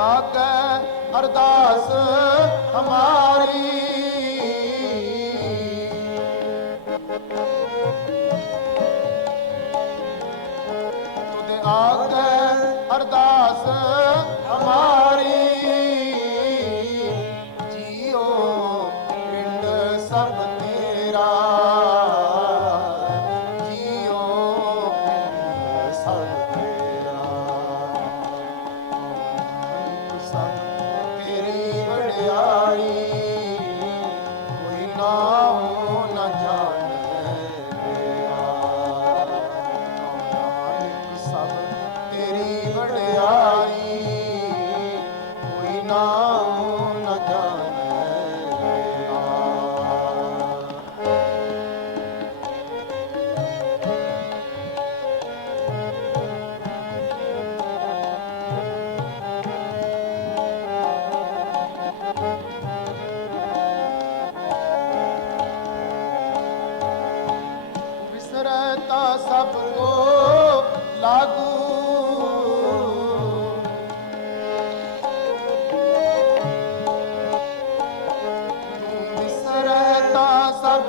लागे अरदास हमारी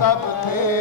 sabe o que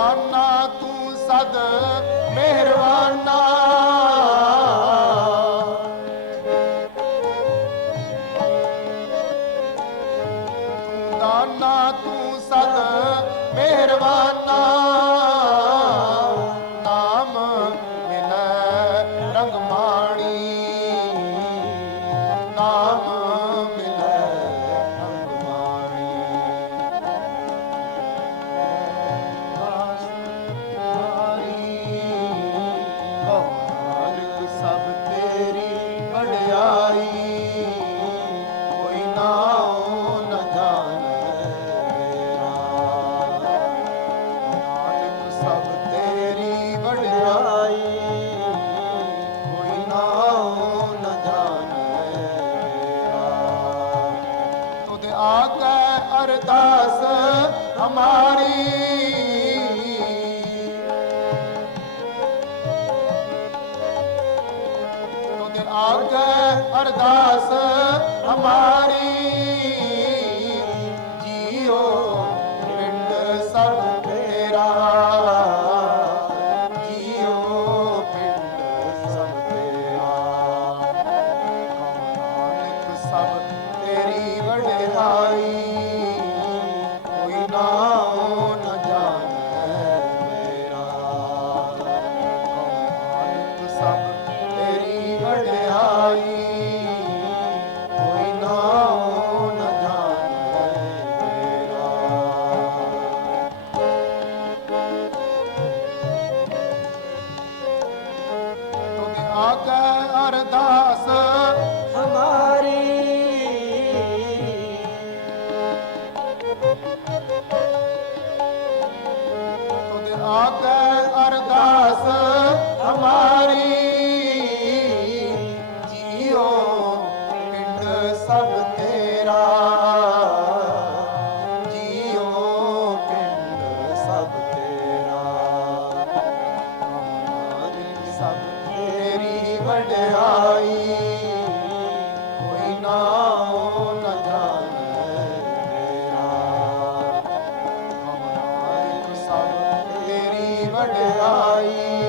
ਮਿਹਰਬਾਨਾ ਤੂੰ ਸਦ ਮਿਹਰਬਾਨਾ ਸਭ ਤੇਰੀ ਵਡਿਆਈ, ਕੋਈ ਨਾ ਨ ਜਾਣੇ। ਤੁਧ ਆਕੇ ਅਰਦਾਸ ਹਮਾਰੀ। ਤੁਧ ਆਕੇ ਅਰਦਾਸ ਹਮਾਰੀ। तेरी बड़ाई ਵਡਿਆਈ